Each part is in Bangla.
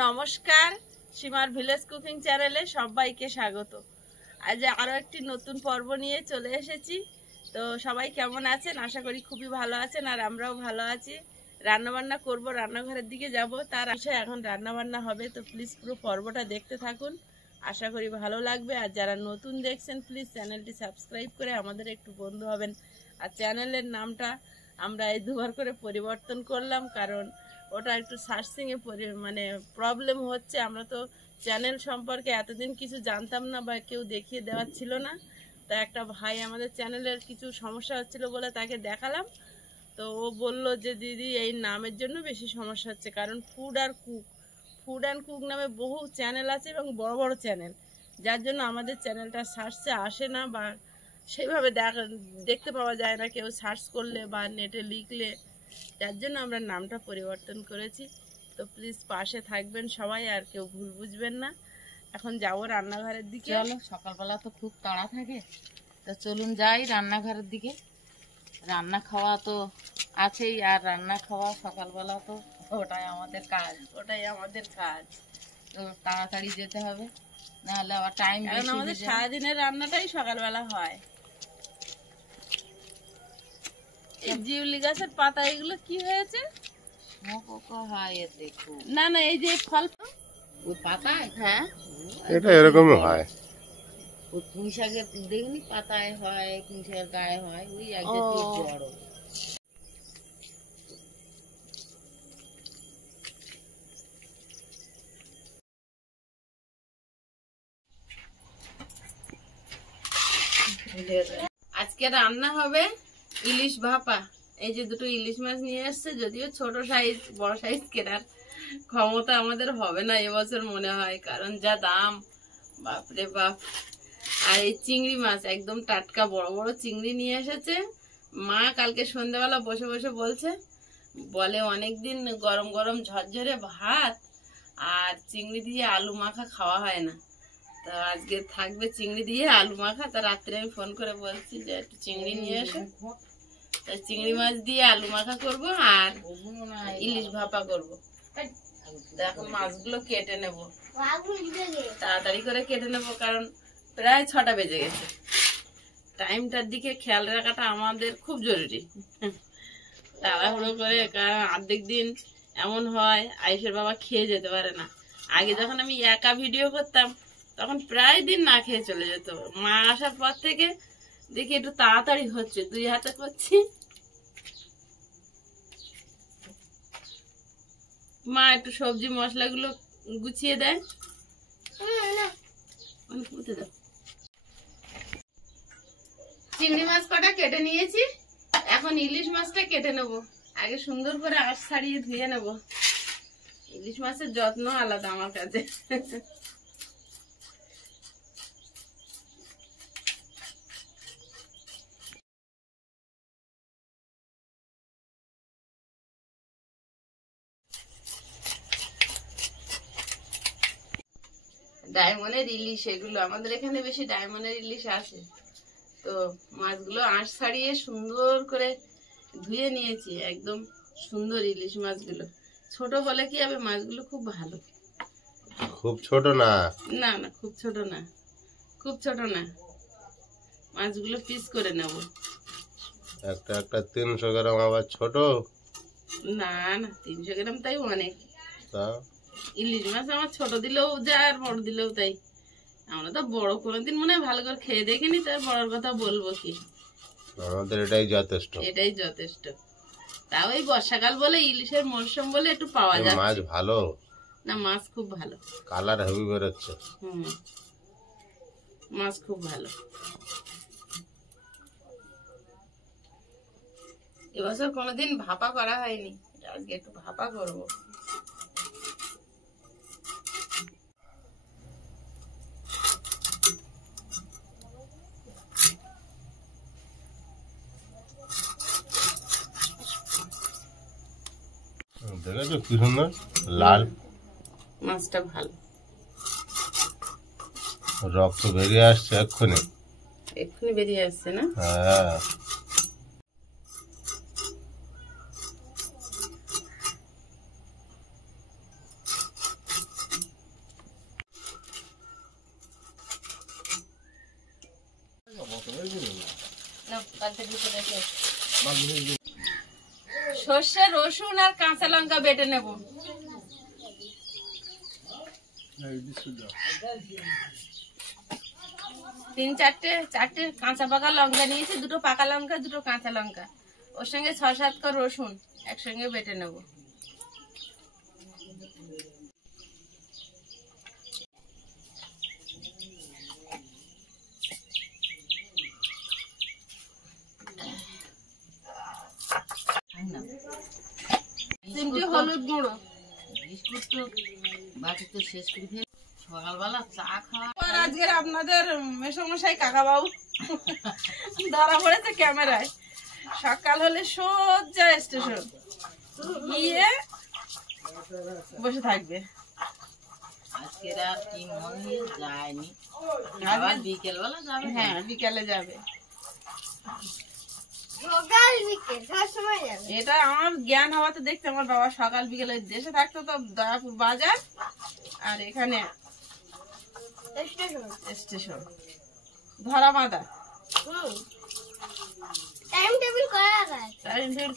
নমস্কার, সীমার ভিলেজ কুকিং চ্যানেলে সবাইকে স্বাগত। আজ আরও একটি নতুন পর্ব নিয়ে চলে এসেছি। তো সবাই কেমন আছেন? আশা করি খুবই ভালো আছেন, আর আমরাও ভালো আছি। রান্নাবান্না করব, রান্নাঘরের দিকে যাব, তার আশায় এখন রান্নাবান্না হবে। তো প্লিজ পুরো পর্বটা দেখতে থাকুন, আশা করি ভালো লাগবে। আর যারা নতুন দেখছেন প্লিজ চ্যানেলটি সাবস্ক্রাইব করে আমাদের একটু বন্ধু হবেন। আর চ্যানেলের নামটা আমরা এই দুবার করে পরিবর্তন করলাম, কারণ ওটা একটু সার্চিংয়ে মানে প্রবলেম হচ্ছে। আমরা তো চ্যানেল সম্পর্কে এতদিন কিছু জানতাম না বা কেউ দেখিয়ে দেওয়ার ছিল না। তা একটা ভাই আমাদের চ্যানেলের কিছু সমস্যা হচ্ছিল বলে তাকে দেখালাম। তো ও বলল যে দিদি এই নামের জন্য বেশি সমস্যা হচ্ছে, কারণ ফুড অ্যান্ড কুক নামে বহু চ্যানেল আছে এবং বড় বড় চ্যানেল, যার জন্য আমাদের চ্যানেলটা সার্চে আসে না বা সেইভাবে দেখতে পাওয়া যায় না কেউ সার্চ করলে বা নেটে লিখলে। যার জন্য আমরা নামটা পরিবর্তন করেছি। তো প্লিজ পাশে থাকবেন সবাই, আর কেউ ভুল বুঝবেন না। এখন যাবো রান্নাঘরের দিকে। চলো, সকালবেলা তো খুব তাড়া থাকে, তো চলুন যাই রান্নাঘরের দিকে। রান্না খাওয়া তো আছেই, আর রান্না খাওয়া সকালবেলা তো ওটাই আমাদের কাজ। তো তাড়াতাড়ি যেতে হবে, নাহলে আবার টাইম, কারণ আমাদের সারাদিনের রান্নাটাই সকালবেলা হয়। এই জিউলি গাছের পাতা এগুলো কি হয়েছে? না না, এই যে ফল ওই পাতায়, হ্যাঁ এটা এরকম হয়। ওই পুঁই শাকের দেখুন পাতায় হয়, পুঁই শাকের গায়ে হয়, ওই এক জাতীয় বড়। আজকে রান্না হবে ইলিশ ভাপা। এই যে দুটো ইলিশ মাছ নিয়ে এসছে, যদিও ছোট সাইজ, বড় সাইজ কেনার ক্ষমতা আমাদের হবে না এবছর মনে হয়, কারণ যা দাম, বাপরে বাপ। আর এই চিংড়ি মাছ একদম টাটকা বড় বড় চিংড়ি নিয়ে এসেছে মা। কালকে সন্ধ্যাবেলা বসে বসে বলে অনেকদিন গরম গরম ঝরঝরে ভাত আর চিংড়ি দিয়ে আলু মাখা খাওয়া হয় না। তো আজকে থাকবে চিংড়ি দিয়ে আলু মাখা। তা রাত্রে আমি ফোন করে বলছি যে একটু চিংড়ি নিয়ে এসো, চিংড়ি মাছ দিয়ে আলু মাখা করব আর ইলিশ ভাপা করব। এখন মাছগুলো কেটে নেব, তাড়াতাড়ি করে কেটে নেব, কারণ প্রায় 6টা বেজে গেছে। টাইমটার দিকে খেয়াল রাখাটা আমাদের খুব জরুরি। তাড়াহুড়ো করে, কারণ অর্ধেক দিন এমন হয় আয়ুষের বাবা খেয়ে যেতে পারে না। আগে যখন আমি একা ভিডিও করতাম তখন প্রায় দিন না খেয়ে চলে যেত। মা আসার পর থেকে দেখি একটু তাড়াতাড়ি হচ্ছে, 2 হাতে করছি। মা একটু সবজি মশলাগুলো গুছিয়ে দেয়। চিংড়ি মাছ কটা কেটে নিয়েছি, এখন ইলিশ মাছটা কেটে নেব। আগে সুন্দর করে আঁশ ছাড়িয়ে ধুয়ে নেব। ইলিশ মাছের যত্ন আলাদা আমার কাছে। ডায়মন্ডের ইলিশ এগুলো, আমাদের এখানে বেশি ডায়মন্ডের ইলিশ আছে। তো মাছগুলো আঁশ ছাড়িয়ে সুন্দর করে ধুয়ে নিয়েছি, একদম সুন্দর ইলিশ মাছগুলো। ছোট বলে কি হবে, মাছগুলো খুব ভালো। খুব ছোট না, না না, খুব ছোট না, খুব ছোট না। মাছগুলো পিস করে নেব। একটা 300 গ্রাম আবার ছোট না না, 300 গ্রাম তাই অনেক। তা ইলিশ মাছ আমার ছোট দিলেও যা আর বড় দিলেও তাই। আমরা তো বড় কোনোদিন মনে হয় ভালো করে খেয়ে দেখিনি, তার বড়র কথা বলবো কি। আমাদের এটাই যথেষ্ট, এটাই যথেষ্ট। তা ওই বর্ষাকাল বলে, ইলিশের মরশুম বলে একটু পাওয়া যায়। মাছ ভালো না, মাছ খুব ভালো, কালার হেভি বেরোচ্ছে। মাছ খুব ভালো। এবছর কোনোদিন ভাপা করা হয়নি, আজকে একটু ভাপা করবো। দেখেছো কি সুন্দর লাল, মাছটা ভালো, রক্ত বেরিয়ে আসছে এক্ষুনি বেরিয়ে আসছে না? হ্যাঁ, সর্ষে, রসুন আর কাঁচা লঙ্কা বেটে নেব। চারটে কাঁচা পাকা লঙ্কা নিয়েছি, দুটো পাকা লঙ্কা, দুটো কাঁচা লঙ্কা, ওর সঙ্গে 6-7 কোয়া রসুন একসঙ্গে বেটে নেব। চিমটি হলুদ গুঁড়ো, বিস্কুট তো বাকি তো শেষ করে ফেল। সকালবেলা চা খাওয়া। আর আজকের আপনাদের মেসমশাই কাকা বাবু ধরা পড়েছে ক্যামেরায়। সকাল হলে সোজা স্টেশন গিয়ে বসে থাকবে। আজকের আর কি মনে যায়নি, আবার বিকেল বেলা যাবে। হ্যাঁ, বিকালে যাবে। এটা আমার জ্ঞান হওয়াতে দেখতে আমার বাবা সকাল বিকেলে দেশে থাকতো তো দয়াপুর বাজার আর এখানে স্টেশন ধরা বাঁধা। টাইম টেবিল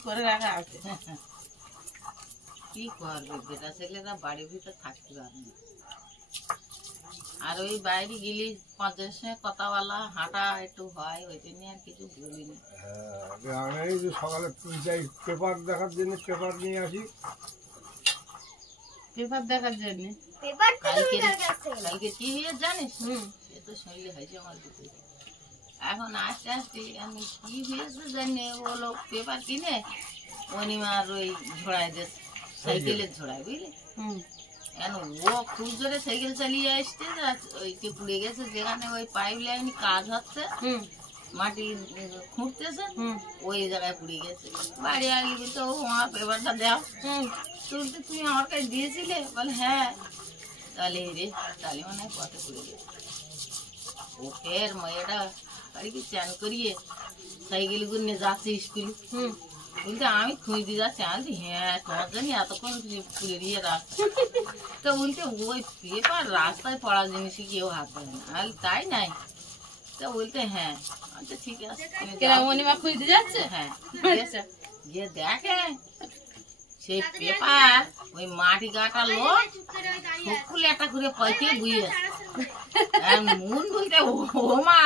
করে রাখা আছে। কি করবে, বেটা ছেলেরা বাড়ির ভিতর থাকতে পারে না। আর ওই বাইরে গেলে 5 সঙ্গে কথা বলা হাঁটা একটু হয়, ওই জন্য আর কিছু বলিনি। আমি যে সকালে যাই পেপার দেখার জন্য পেপার নিয়ে আসি। পেপার দেখার জন্য কালকে কি হয়ে জানিস? সে তো শুনলে হয়েছে আমার ভিতরে। এখন আস্তে আস্তে আমি কি হয়েছে জানি, ও লোক পেপার কিনে অনিমার ওই ঝোড়ায় দেশ সাইকেলের ঝোড়ায়, বুঝলি? কেন ও খুব জোরে সাইকেল চালিয়ে আসছে, ওইটি পুড়ে গেছে। যেখানে ওই পাইপ লাইন কাজ হচ্ছে, মাটি খুঁড়তেছে, ওই জায়গায় পুড়ে গেছে। বাড়ি আসবি তো আমার পেপারটা দাও, তুলতে তুমি আমার কাছে দিয়েছিলে? বলে হ্যাঁ। তাহলে রে, তাহলে মনে হয় পথে পুড়ে গেছে। ও ফের মেয়েটা বাড়িকে চান করিয়ে সাইকেল গুলো যাচ্ছে স্কুল। বলতে আমি খুঁজতে যাচ্ছি, আমি হ্যাঁ তোমার জন্য এতক্ষণ পুড়ে দিয়ে রাস্তা। তো বলতে ওই পেপার রাস্তায় পড়া জিনিসে কেউ হাত দেয় না। আর তাই নাই? তো বলতে হ্যাঁ। আচ্ছা ঠিক আছে, অনিমা খুঁজতে যাচ্ছে। হ্যাঁ, গিয়ে দেখে সেই পেপার ওই মাটি কাটা লোক ফুল একটা করে পয়সে বুঝে মন বলতে ও মা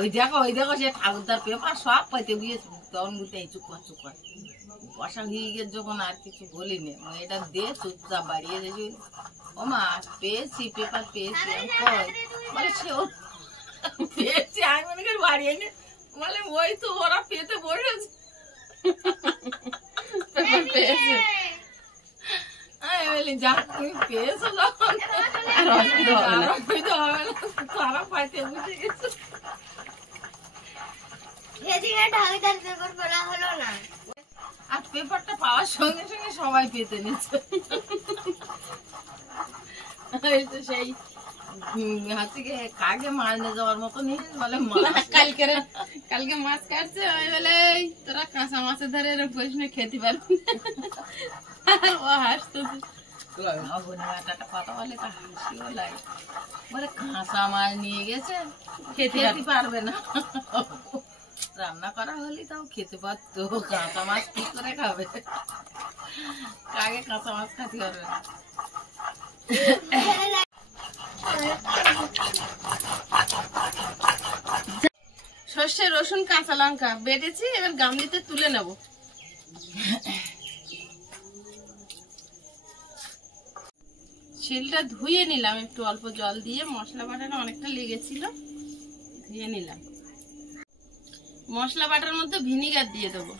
ওই দেখো সে ঠাকুরদার পেপার সব পাইতে বুঝেছে। তখন বলতে এই চুপ কর বসা হয়ে গিয়ে যখন আর কিছু বলিনি, এটা দিয়ে চুপচাপ বাড়িয়ে দিয়েছি। ও মা পেয়েছি, পেপার পেয়েছি। বলে সে পেয়েছি, আমি মনে করি বাড়িয়ে নি। বলে ওই তো ওরা পেতে বসেছে। পেপার পেয়েছে, আমি বলি যা তুমি পেয়েছো যখন আর অসুবিধা হবে না। অসুবিধা হবে না, তারা পাইতে বুঝে গেছে। আর পেপারটা পাওয়ার সঙ্গে সঙ্গে সবাই পেতে নিচ্ছে। সেই হচ্ছে কি কাকে মাছ নিয়ে যাওয়ার মতো নিয়ে বলে কালকে মাছ কাটছে, আমি বলে তোরা কাঁচা মাছের ধারে প্রশ্ন খেতে পারবি। ও হাসতেছে। কথা বলে তা হাসিও লাগে। বলে কাঁচা মাছ নিয়ে গেছে, খেতে পারবে না। রান্না করা হলে তাও খেতে পারতো, কাঁচা মাছ কি করে খাবে? কাকে কাঁচা মাছ খাতে পারবে না। সর্ষে, রসুন, কাঁচা লঙ্কা বেটেছি, এবার গামলিতে তুলে নেব। শিলটা ধুয়ে নিলাম একটু অল্প জল দিয়ে, মশলা বাটাটা অনেকটা লেগেছিল, ধুয়ে নিলাম। মশলা বাটার মধ্যে ভিনিগার দিয়ে দেবো,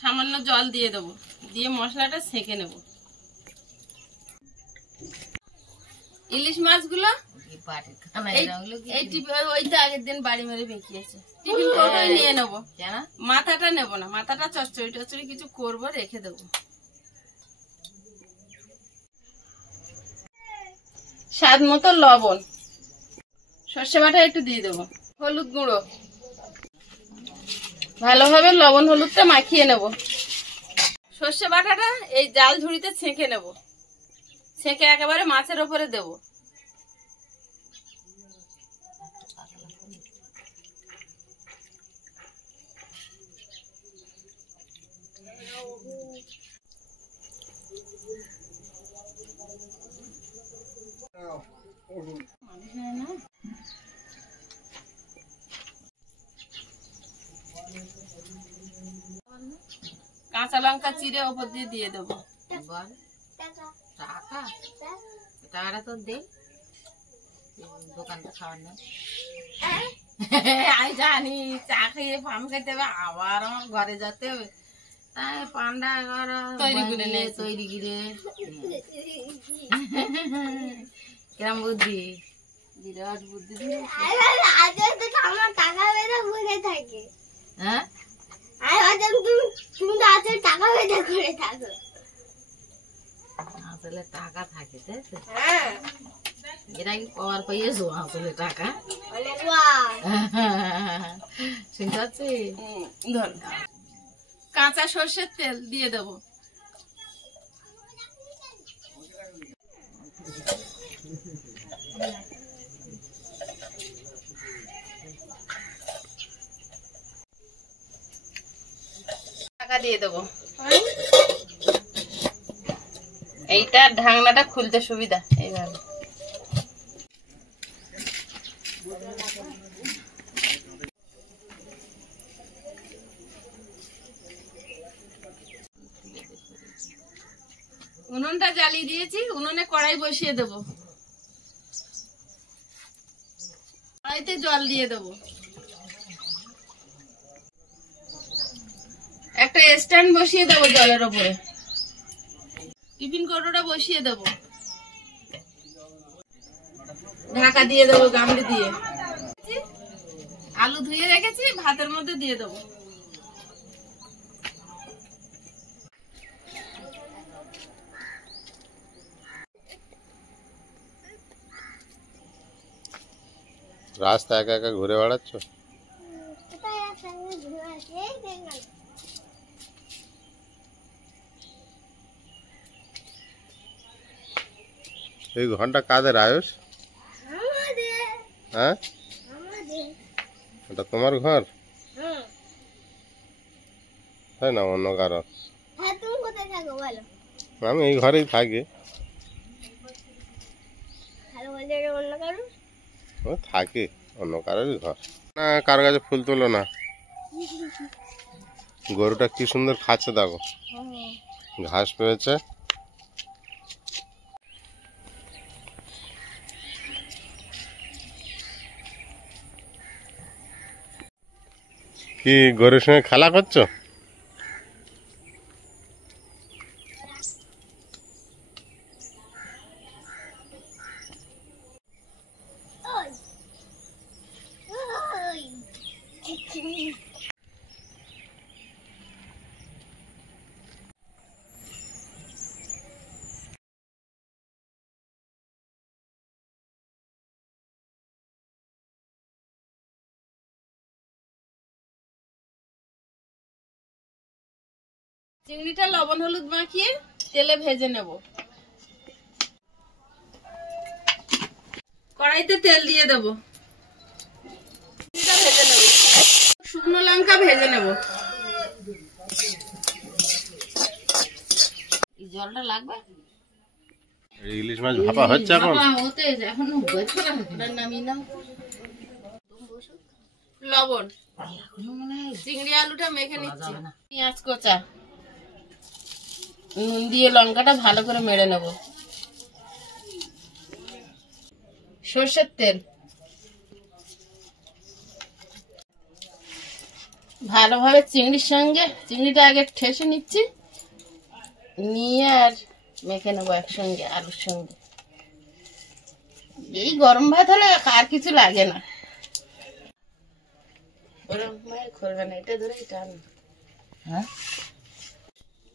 সামান্য জল দিয়ে দেবো, দিয়ে মশলাটা সেঁকে নেব। ইলিশ মাছগুলো ওই তো আগের দিন বাড়ি মেরে বেঁকিয়েছে, টিফিন কৌটোয় নিয়ে নেবো। মাথাটা নেবো না, মাথাটা চচ্চড়ি টচ্চড়ি কিছু করবো, রেখে দেবো। স্বাদ মতো লবণ, সর্ষে বাটা একটু দিয়ে দেবো, হলুদ গুঁড়ো, ভালোভাবে লবণ হলুদটা মাখিয়ে নেব। সর্ষে বাটাটা এই জাল ঝুড়িতে ছেঁকে নেব, ছেঁকে একেবারে মাছের ওপরে দেব। কাঁচা লঙ্কা চিড়ে ওপর দিয়ে দিয়ে দেবো। বল টাকা, টাকাটা তো দে, দোকানটা খাওয়ার না। আমি জানি চা খেয়ে পান খাইতে হবে, আবার আমার ঘরে যেতে হবে, তাই পান্ডা তৈরি করে কেমন বুদ্ধি, বিরাট বুদ্ধি দিয়ে। হ্যাঁ আসলে টাকা থাকে, তাই তো? এরা কি পাওয়ার পাইয়েছো আসলে টাকা? শুনতে পাচ্ছি। ধর কাঁচা সর্ষের তেল দিয়ে দেবো। টাকা দিয়ে দেবো। এইটা ঢাকনাটা খুলতে সুবিধা এইভাবে। উনুনটা জ্বালিয়ে দিয়েছি, উনুনে কড়াই বসিয়ে দেবো। কড়াইতে জল দিয়ে দেবো। একটা স্ট্যান্ড বসিয়ে দেবো জলের ওপরে। টিফিন কৌটোটা বসিয়ে দেবো, ঢাকা দিয়ে দেবো গামলি দিয়ে। আলু ধুয়ে রেখেছি, ভাতের মধ্যে দিয়ে দেবো। রাস্তা একা একা ঘুরে বেড়াচ্ছ? এই ঘন্টা কাদের আয়ুষ? হ্যাঁ, এটা তোমার ঘর? তাই না অন্য কারো? আমি এই ঘরেই থাকি। থাকি অন্য কারোরই ঘর না। কারো কাছে ফুল তোলো না। গরুটা কি সুন্দর খাচ্ছে দেখো, ঘাস পেয়েছে। কি গরুর সঙ্গে খেলা করছো? চিংড়িটা লবণ হলুদ মাখিয়ে তেলে ভেজে নেব। কড়াইতে তেল দিয়ে দেব, ভেজে নেব। শুকনো লঙ্কা ভেজে নেব। এই জলটা লাগবে। ইলিশ মাছ ভাপা হচ্ছে এখন। এখন নামিয়ে নাও। লবণ, এখনো মনে হয় চিংড়ি আলুটা মেখে নিচ্ছি। যাবে না। পেঁয়াজ কোচা, নুন দিয়ে লঙ্কাটা ভালো করে মেরে নেব। সর্ষের তেল, ভালোভাবে চিংড়ির সঙ্গে চিংড়িটা আগে ঠেসে নিচ্ছি, নিয়ে আর মেখে নেবো একসঙ্গে আলুর সঙ্গে। এই গরম ভাত হলে আর কিছু লাগে না। ওরকম ভাবে করবে না, এটা ধরে টান। হ্যাঁ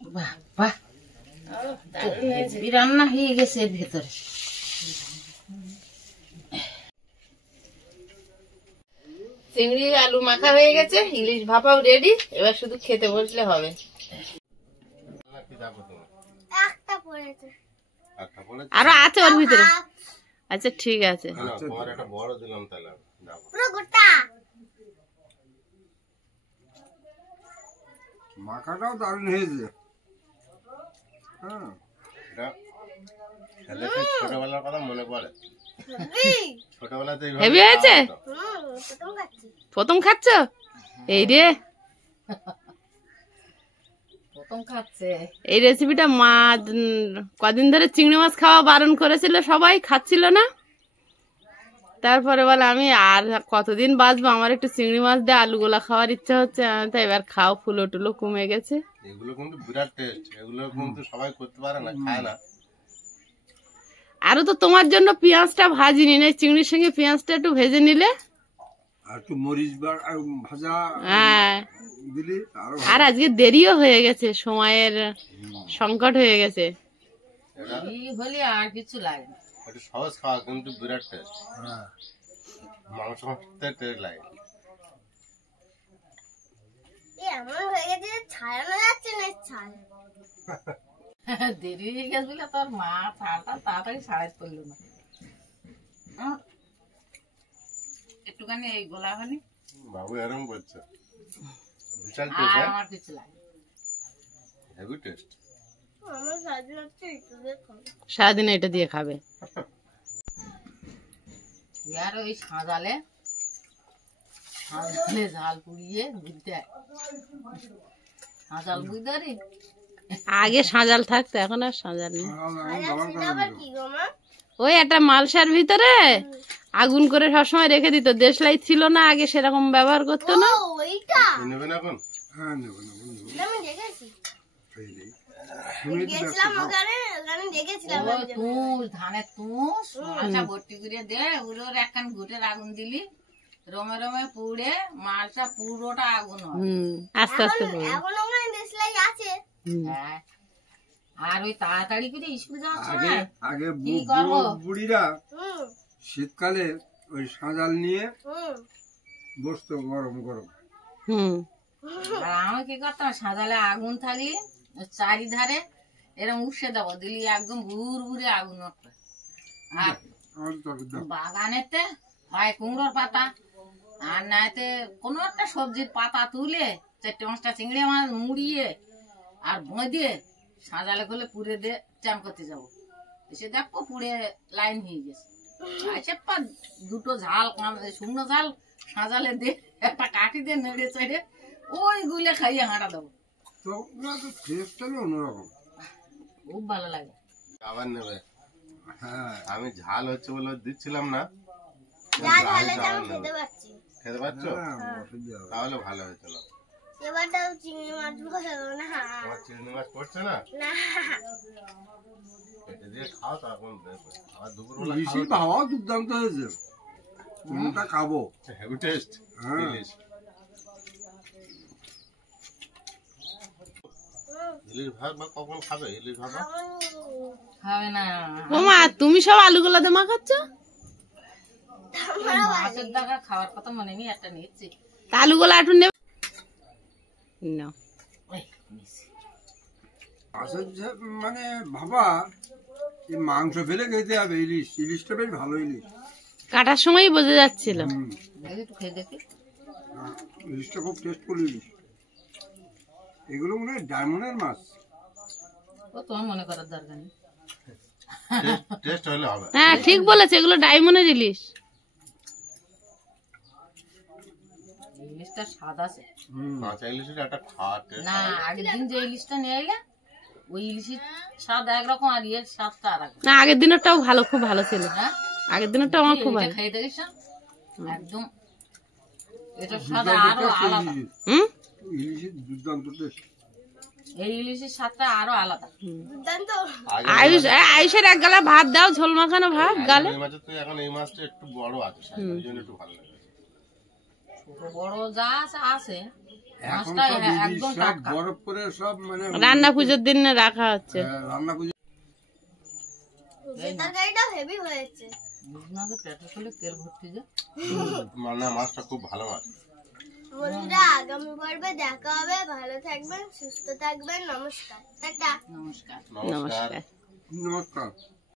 বাহ বাহ, রান্না হয়ে গেছে এর ভেতরে। চিংড়ি আলু মাখা হয়ে গেছে, ইলিশ ভাপাও রেডি। এবার শুধু খেতে বসলে হবে। আরো আছে ওর ভিতরে। আচ্ছা ঠিক আছে। তোমার একটা বড় দিলাম তাহলে। মাখাটাও দারুণ হয়েছে। হ্যাঁ, খেলে সেই ছোটবেলার কথা মনে পড়ে। ছোটবেলাতে এইভাবে হেভি হয়েছে? খাওয়া হতো। প্রথম খাচ্ছ? এই রে, প্রথম খাচ্ছে। এই রেসিপিটা মা কদিন ধরে চিংড়ি মাছ খাওয়া বারণ করেছিল, সবাই খাচ্ছিল না। তারপরে বলে আমি আর কতদিন বাঁচবো, আমার একটু চিংড়ি মাছ দিয়ে আলুগুলা খাওয়ার ইচ্ছা হচ্ছে। আমি তো এবার খাও, ফুলো টুলো কমে গেছে। এগুলো কিন্তু বিরাট টেস্ট, এগুলো কিন্তু সবাই করতে পারে না, খায় না। আরো তো তোমার জন্য পেঁয়াজটা ভাজিনি, না চিংড়ির সঙ্গে পেঁয়াজটা একটু ভেজে নিলে। আর একটু মরিচ আর ভাজা হ্যাঁ, দিলি আরো আর আজকে দেরিও হয়ে গেছে, সময়ের সংকট হয়ে গেছে। এটা এই হলে আর কিছু লাগে না। একটু সহজ খাওয়া কিন্তু বিরাট টেস্ট। হ্যাঁ। মাংস মাংসতে টেস্ট লাগে। দেরি হয়ে গেছে বলে তোর মা ছাড়টা তাড়াতাড়ি সারাই করলো না। একটুখানি এই গোলা হলি বাবু এরকম করছে, বিশাল আর টেস্ট, আমার কিছু লাগে না। Heavy taste. সারাদিন এটা দিয়ে খাবে। আর ওই সাঁজালে ঝাল পুড়িয়ে বুঝতে সাঁজাল বুঝতে রে। আগে সাজাল থাকতো, এখন আর সাজাল নেই। দাবার ওই একটা মালসার ভিতরে আগুন করে সবসময় রেখে দিত, দেশলাই ছিল না আগে, সেরকম ব্যবহার করতো না। নেবেন এখন? হ্যাঁ নেবো নেবো ও তুষ ধানের তুষ মালসা ভর্তি করে দে, ওগুলোর একখান ঘুটের আগুন দিলি, রমে রমে পুড়ে মালসা পুরোটা আগুন হয়। আস্তে আস্তে পড়বে। হ্যাঁ, আর ওই তাড়াতাড়ি করে স্কুল যাওয়ার আগে সময় আগে কি করবো? বুড়িরা শীতকালে ওই সাজাল নিয়ে বসতো গরম গরম। হুম, আর আমি কি করতাম, সাজালে আগুন থাকলে ওই চারিধারে এরকম উঠে দেবো, দিলি একদম ভুর ভুরে আগুন উঠবে। আর আমার তো বাগানেতে হয় কুমড়োর পাতা, আর নাইতে কোনো একটা সবজির পাতা তুলে 4-5টা চিংড়ি মাছ মুড়িয়ে আর বঁধিয়ে সাজালে খুলে পুড়ে দিয়ে চান করতে যাবো। এসে দেখো পুড়ে লাইন হয়ে গেছে। আচ্ছা দুটো ঝাল শুকনো ঝাল সাজালে দিয়ে একটা কাঠি দিয়ে নেড়ে চেড়ে ওই গুলে খাইয়ে হাঁটা দেবো। তো টেস্টটা অন্যরকম। খুব ভালো লাগে। আবার নেবে? হ্যাঁ আমি ঝাল হচ্ছে বলে দিচ্ছিলাম না। খেতে পারছো? হ্যাঁ, অসুবিধা হবে না। তাহলে ভালো হয়েছিল। তোমার চিংড়ি মাছ করছে না, কেটে দিয়ে খাও, তখন দেখো। আবার দুপুরবেলা ইলিশি খাওয়াও দুর্দান্ত হয়েছে, কোনটা খাবো। হেভি টেস্ট হ্যাঁ। ইলিশ। ইলিশ ভাত বা কখন খাবে ইলিশ ভাত? খাবে না ওমা তুমি সব আলুগুলা দিয়ে মাখাচ্ছ? মাছের দেখা খাওয়ার কথা মনে নেই, একটা নিচ্ছি। তা আলুগুলা একটু নেবে না। ওই, নিচ্ছি। আসলে মানে ভাবা এই মাংস ফেলে খেতে হবে, ইলিশ ইলিশটা বেশ ভালো ইলিশ। কাটার সময়ই বোঝা যাচ্ছিল। দেখি একটু খেয়ে দেখি। ইলিশটা খুব টেস্টফুল ইলিশ। এগুলো মনে হয় ডায়মন্ডের মাছ। ও তোমার মনে করার দরকার নেই। টেস্ট হলে হবে। হ্যাঁ ঠিক বলেছে, এগুলো ডায়মন্ডের ইলিশ। ইলিশটা স্বাদ আছে কাঁচা ইলিশের একটা খাওয়া টেস্ট। না, আগের দিন যে ইলিশটা নিয়ে এলে ওই ইলিশের স্বাদ একরকম আর ইয়ের স্বাদটা আর এক। না আগের দিনেরটাও ভালো, খুব ভালো ছিল। হ্যাঁ, আগের দিনেরটা আমার খুব ভালো। খেয়ে দেখিস একদম, এটার স্বাদ আরো আলাদা। হুম, ইলিশের দুর্দান্ত টেস্ট। এই ইলিশের স্বাদটা আরো আলাদা। আয়ুষের এক গালা ভাত দাও, ঝোল মাখানো ভাত গালে। এই মাছের তো এখন এই মাছটা একটু বড় আছে, ওই জন্য একটু ভালো লাগে। ছোট বড় যা আছে এখন মাছটা সব ইলিশ একদম সব টাটকা। বরফ করে সব মানে রান্না পুজোর দিন রাখা হচ্ছে। রান্না পুজো। বুঝনাকে পেটে করলে তেল ভর্তি যায়। না মাছটা খুব ভালো মাছ। বন্ধুরা আগামী পর্বে দেখা হবে, ভালো থাকবেন, সুস্থ থাকবেন, নমস্কার, টাটা। নমস্কার। নমস্কার। নমস্কার। নমস্কার।